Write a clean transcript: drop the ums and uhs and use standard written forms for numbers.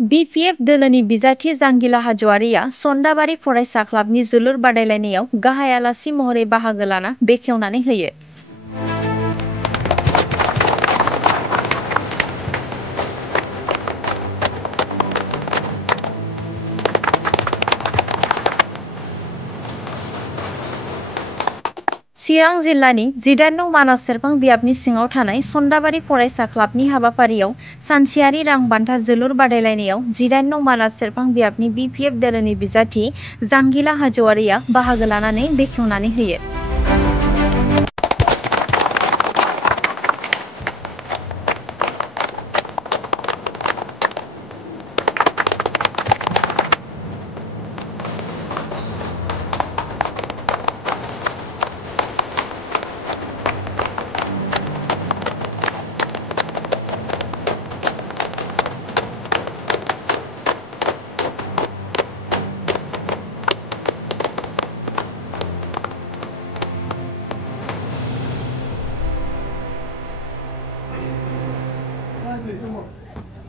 BPF दोलोनि बिजाथि जांगिला हाज'वारिया सन्दाबारि फरायसा क्लाबनि जोलुर बादायलायनायाव गाहाय आलासि महरै बाहागो लाना बेखेवनानै होयो। चिरां जिल्लानि 18 नं मानास सेरफां बियाबनि सिङाव थानाय सन्दाबारि फरायसा क्लाबनि हाबाफारियाव सानसेयारि रां बान्था जोलुर बादायलायनायाव 18 नं मानास सेरफां बियाबनि बिपिएफ दोलोनि बिजाथि जांगिला हाज'वारिया बाहागो लानानै बेखेवनानै होयो।